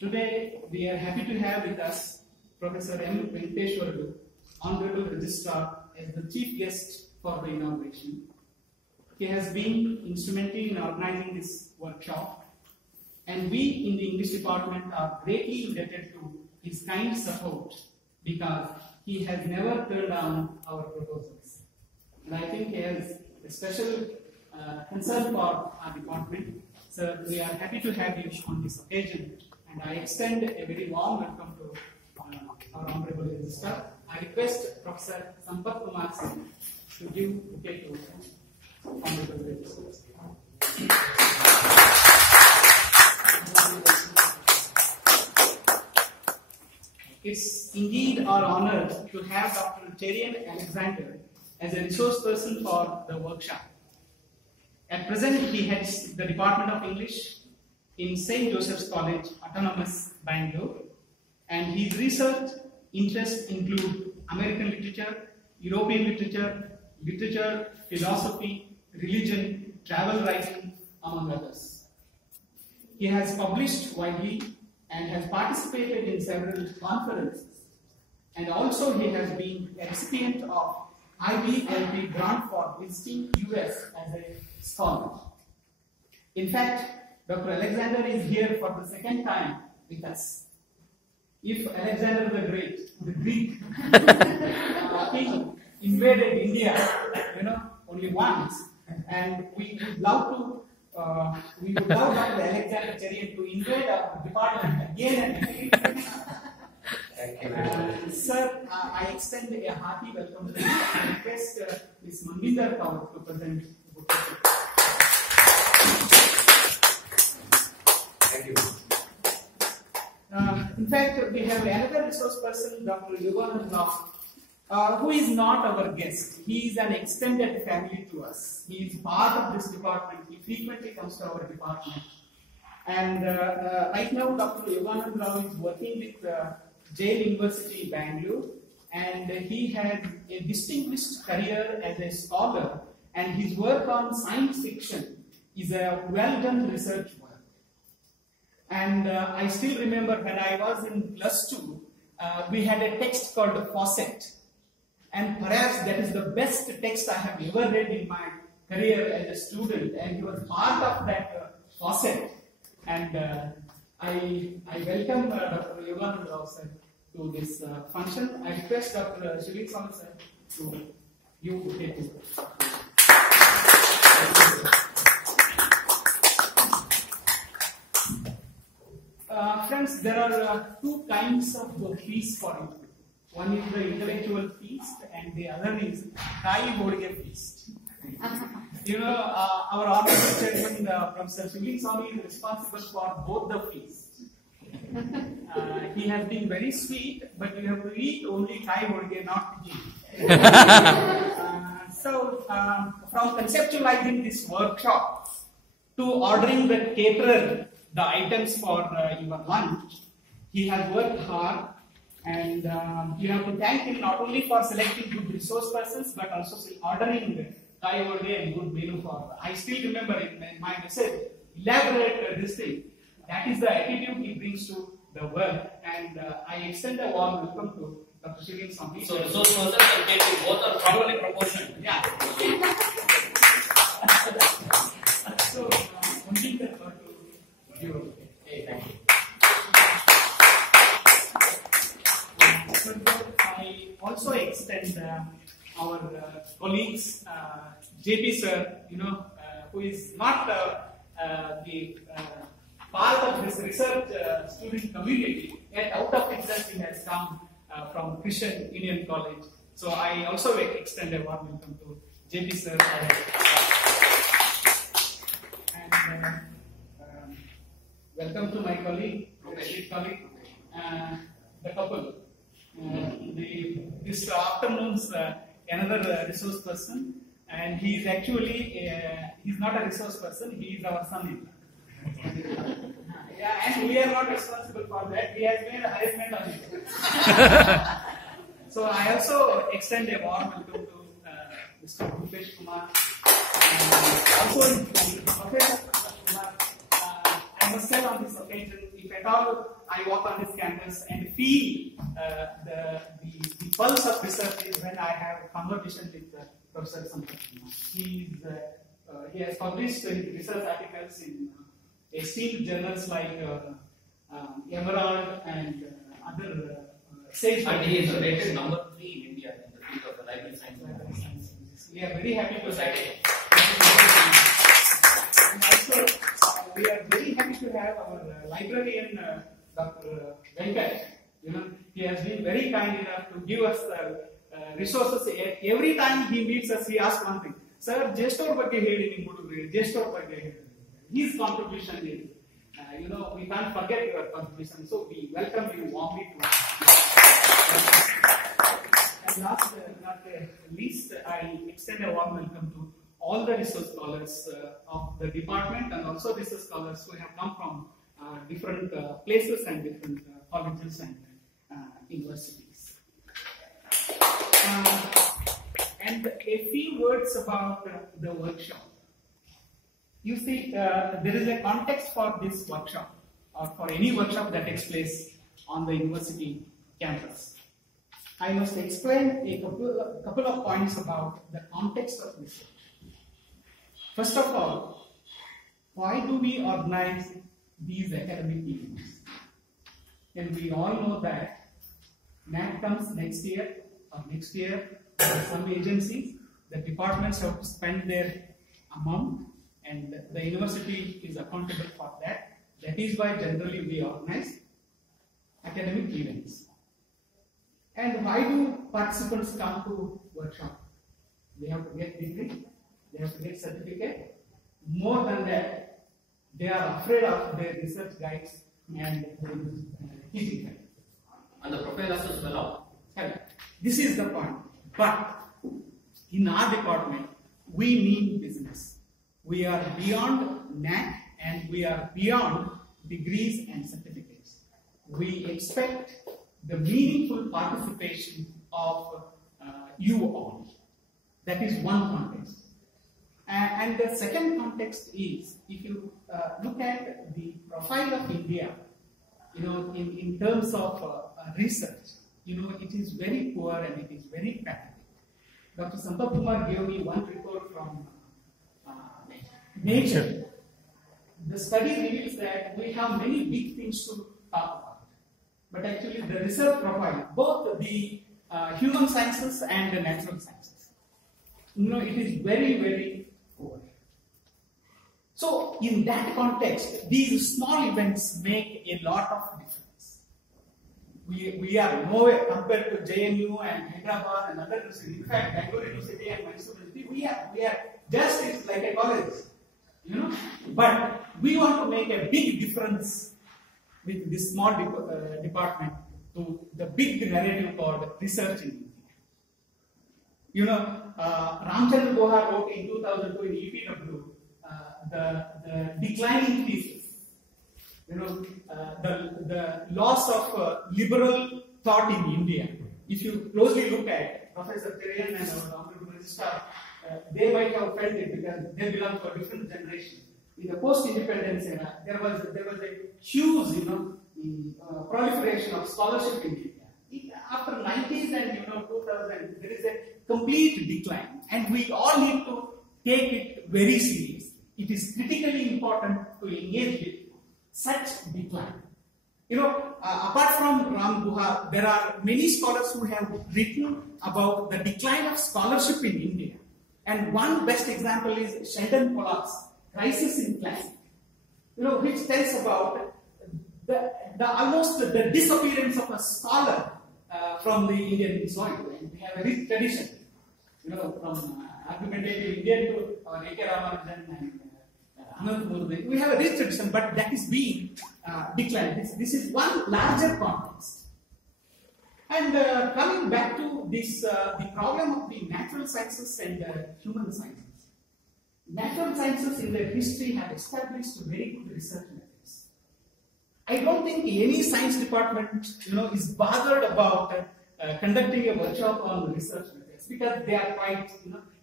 Today, we are happy to have with us Professor M. Venkateshwarlu, Honorable Registrar, as the chief guest for the inauguration. He has been instrumental in organizing this workshop, and we in the English department are greatly indebted to his kind support because he has never turned down our proposals. And I think he has a special concern for our department. So we are happy to have you on this occasion, and I extend a very warm welcome to our Honorable Registrar. I request Professor Sampath Kumar to give bouquet to Honorable Registrar. It's indeed our honor to have Dr. Terian Alexander as a resource person for the workshop. At present, he heads the Department of English in St. Joseph's College, Autonomous, Bangalore, and his research interests include American literature, European literature, literature, philosophy, religion, travel writing, among others. He has published widely and has participated in several conferences, and also he has been a recipient of IBLP grant for visiting US as a scholar. In fact, Dr. Alexander is here for the second time with us. If Alexander the Great, the Greek king, invaded India, only once, and we would love Dr. Alexander Terian to invade our department again and again. Thank you. Sir, I extend a hearty welcome to you. I request Ms. Manvinder Kaur to present the book. Thank you. In fact, we have another resource person, Dr. Yoganand Rao, who is not our guest. He is an extended family to us. He is part of this department. He frequently comes to our department. And right now, Dr. Yoganand Rao is working with Jail University, Bangalore, and he had a distinguished career as a scholar, and his work on science fiction is a well-done research work. And I still remember when I was in +2, we had a text called Fawcett, and perhaps that is the best text I have ever read in my career as a student, and he was part of that Fawcett. And I welcome Dr. Yoganand Rao sir to this function. I request Dr. Shivik Swami sir to give bouquet to. Friends, there are two kinds of feast for you. One is the intellectual feast, and the other is Thai Hodige feast. Our honorable chairman, Professor Shivik Swami, is responsible for both the feasts. He has been very sweet, but you have to eat only Thai Hodige, not ghee. So, from conceptualizing this workshop to ordering the caterer the items for your lunch, he has worked hard, and you have to thank him not only for selecting good resource persons, but also ordering Thai Hodige and good menu for. I still remember in my message, elaborate this thing. That is the attitude he brings to the work, and I extend a warm welcome to Dr. Shivik Swami. So, resource person and caterer both are probably proportional. Yeah. So, only the thought to you. Hey, thank you. I also extend our colleagues, JP sir, who is not the part of this research student community, yet out of interest he has come from Christian Union College. So I also extend a warm welcome to JP sir. And welcome to my colleague, the couple. This afternoon's another resource person, and he is actually he's not a resource person. He is our son-in-law. Yeah, and we are not responsible for that. He has made arrangement on it. So I also extend a warm welcome to Mr. Bhupesh Kumar, and also Professor Kumar, and must say on this occasion, if at all I walk on this campus and feel the pulse of research is when I have a conversation with Professor Tumkur. He has published research articles in esteemed journals like Emerald and other sage. And he is rated number 3 in India in the field of the library science. We are very happy to say it. And also, we are very happy to have our librarian, Dr. Venkat. He has been very kind enough to give us resources. Every time he meets us, he asks one thing. Sir, Jestor ಬಗ್ಗೆ ಹೇಳಿ ನಿಮ್ಮ ಹುಡುಗರಿಗೆ Jestor ಬಗ್ಗೆ ಹೇಳಿ. His contribution is, we can't forget your contribution. So we welcome you warmly to us. And last but not least, I extend a warm welcome to all the research scholars of the department and also research scholars who have come from different places and different colleges and universities. And a few words about the workshop. You see, there is a context for this workshop or for any workshop that takes place on the university campus. I must explain a couple of points about the context of research. First of all, why do we organize these academic events? And we all know that NAC comes next year or next year. Some agencies, the departments have to spend their amount and the university is accountable for that. That is why generally we organize academic events. And why do participants come to workshop? They have to get degree, they have to get certificate. More than that, they are afraid of their research guides and teaching them. And the professors as well. This is the point. But in our department, we mean business. We are beyond NAC and we are beyond degrees and certificates. We expect the meaningful participation of you all. That is one context. And the second context is, if you look at the profile of India, in terms of research, it is very poor and it is very pathetic. Dr. Tumkur gave me one report from Nature. The study reveals that we have many big things to talk about. But actually the research profile, both the human sciences and the natural sciences, it is very, very poor. So in that context, these small events make a lot of difference. We are nowhere compared to JNU and Hyderabad and other universities. In fact, Bangalore University and Mysore University, we are just like a college, But we want to make a big difference with this small department to the big narrative called research in India. Ramchandra Guha wrote in 2002 in EPW the declining thesis. The loss of liberal thought in India. If you closely look at Professor Terian and our Honorable Registrar, they might have felt it because they belong to a different generation. In the post-independence era, there was a huge, proliferation of scholarship in India. After 90s and 2000, there is a complete decline, and we all need to take it very seriously. It is critically important to engage with such decline. Apart from Ram Guha, there are many scholars who have written about the decline of scholarship in India. And one best example is Sheldon Pollock's Crisis in Classics, which tells about almost the disappearance of a scholar from the Indian soil. And we have a rich tradition, from argumentative Indian to A.K. Ramanujan and we have a rich tradition, but that is being declined. This is one larger context. And coming back to this, the problem of the natural sciences and human sciences. Natural sciences in their history have established very good research methods. I don't think any science department, is bothered about conducting a workshop on research methods because they are quite,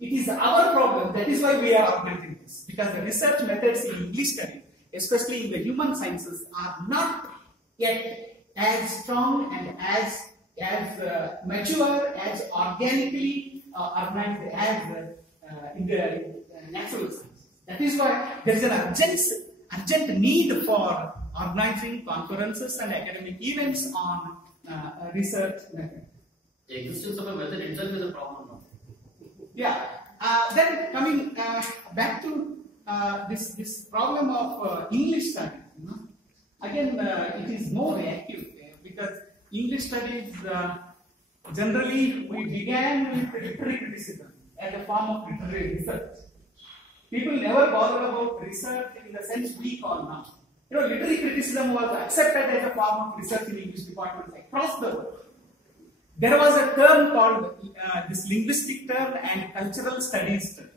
it is our problem. That is why we are organizing this, because the research methods in English study, especially in the human sciences, are not yet as strong and as mature, as organically organized as in the natural sciences. That is why there is an urgent need for organizing conferences and academic events on research method. The existence of a method itself is a problem now. Yeah. Then coming back to this problem of English studies, again it is more acute because English studies generally we began with literary criticism as a form of literary research. People never bothered about research in the sense we call now. Literary criticism was accepted as a form of research in English departments across the world. There was a term called this linguistic term and cultural studies term.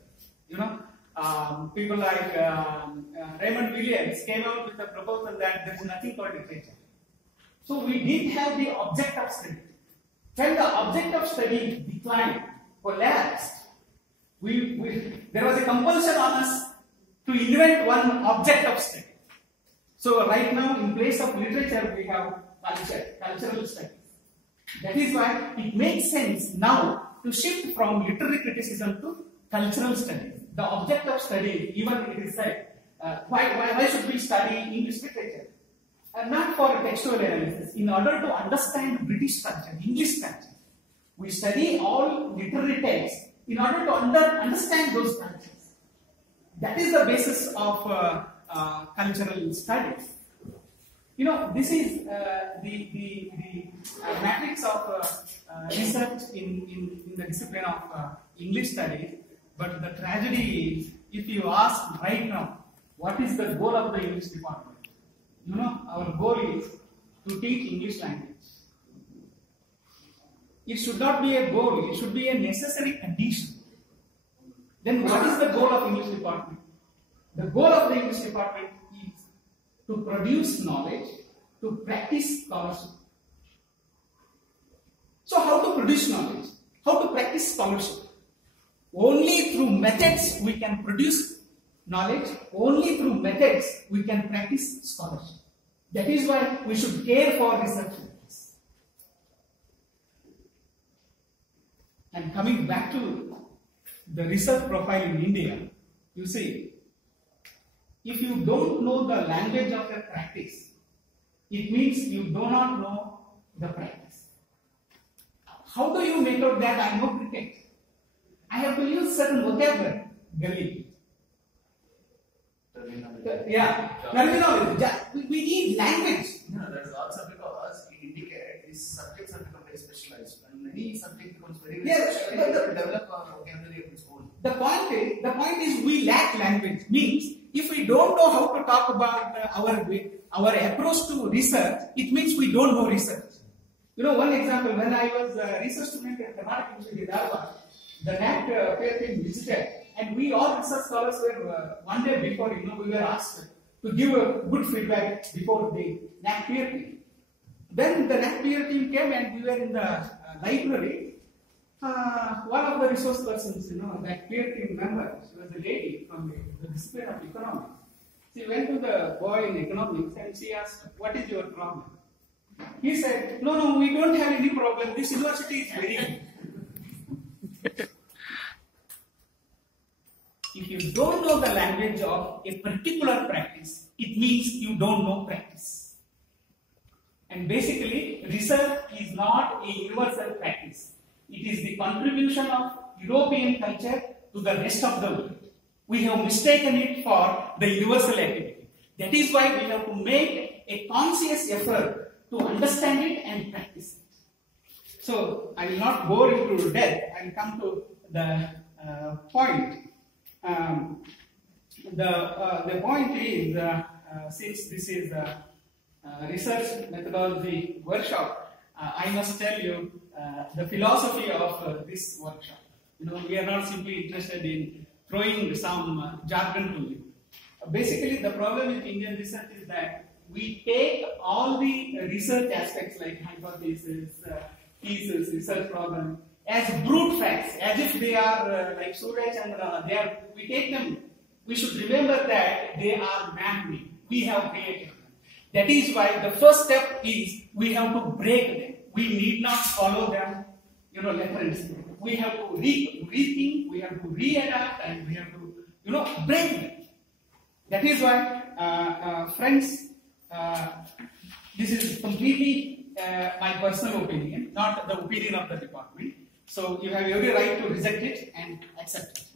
People like Raymond Williams came out with a proposal that there is nothing called literature. So we did have the object of study. When the object of study declined, collapsed, there was a compulsion on us to invent one object of study. So right now, in place of literature, we have cultural studies. That is why it makes sense now to shift from literary criticism to cultural studies. The object of study, even it is said, why should we study English literature? Not for textual analysis, in order to understand British culture, English culture. We study all literary texts in order to understand those cultures. That is the basis of cultural studies. This is the matrix of research in the discipline of English studies. But the tragedy is, if you ask right now, what is the goal of the English department? Our goal is to teach English language. It should not be a goal, it should be a necessary condition. Then what is the goal of English department? The goal of the English department is to produce knowledge, to practice scholarship. So how to produce knowledge? How to practice scholarship? Only through methods we can produce knowledge, only through methods we can practice scholarship. That is why we should care for research methods. And coming back to the research profile in India, you see, if you don't know the language of your practice, it means you do not know the practice. How do you make out that I know cricket? I have to use certain vocabulary. Terminology. We need language. That's also because in India these subjects have become very specialized. When any subject becomes very Yes, specialized, we develop our vocabulary of its own. The point is we lack language. Means if we don't know how to talk about our approach to research, it means we don't know research. One example, when I was a research student at Karnataka University, the NAT fair team visited, and we all research scholars were one day before, we were asked to give a good feedback before the NAT peer team. Then the NAT peer team came and we were in the library. One of the resource persons, that peer team member, she was a lady from the discipline of economics. She went to the boy in economics and she asked, "What is your problem?" He said, No, we don't have any problem. This university is very good. If you don't know the language of a particular practice, it means you don't know practice. And basically, research is not a universal practice. It is the contribution of European culture to the rest of the world. We have mistaken it for the universal activity. That is why we have to make a conscious effort to understand it and practice it. So, I will not go into depth. I will come to the point. The point is, since this is a research methodology workshop, I must tell you the philosophy of this workshop. We are not simply interested in throwing some jargon to you. Basically, the problem with Indian research is that we take all the research aspects like hypothesis, thesis, research problem as brute facts, as if they are like Surya Chandra. We take them. We should remember that they are man-made. We have created them. That is why the first step is we have to break them. We need not follow them, literally. We have to rethink, we have to readapt, and we have to, break them. That is why, friends, this is completely my personal opinion, not the opinion of the department. So you have every right to reject it and accept it.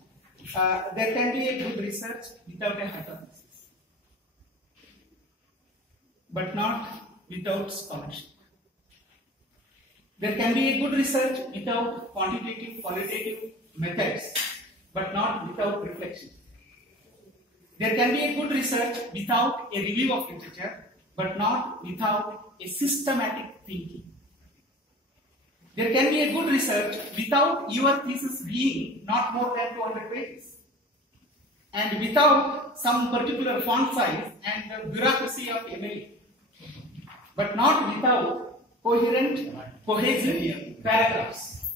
There can be a good research without a hypothesis, but not without scholarship. There can be a good research without quantitative, qualitative methods, but not without reflection. There can be a good research without a review of literature, but not without a systematic thinking. There can be a good research without your thesis being not more than 200 pages, and without some particular font size and the bureaucracy of MA, but not without coherent, cohesive paragraphs.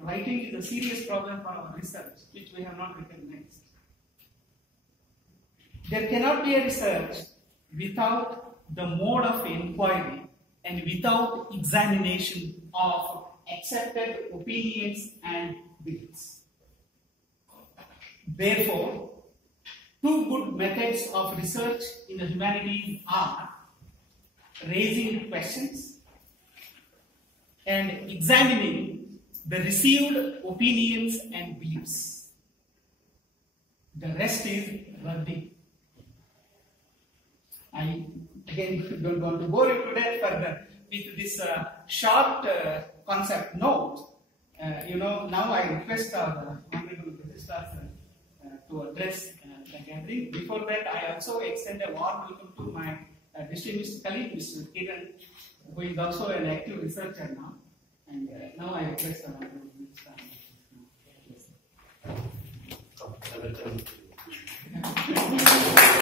Writing is a serious problem for our research, which we have not recognized. There cannot be a research without the mode of inquiry and without examination of accepted opinions and beliefs. Therefore, two good methods of research in the humanities are raising questions and examining the received opinions and beliefs. The rest is rugby. I again don't want to bore you to death further with this short concept note. Now I request our honorable registrars to address the gathering. Before that, I also extend a warm welcome to my distinguished colleague, Mr. Kiran, who is also an active researcher now. And now I request our honorable registrar.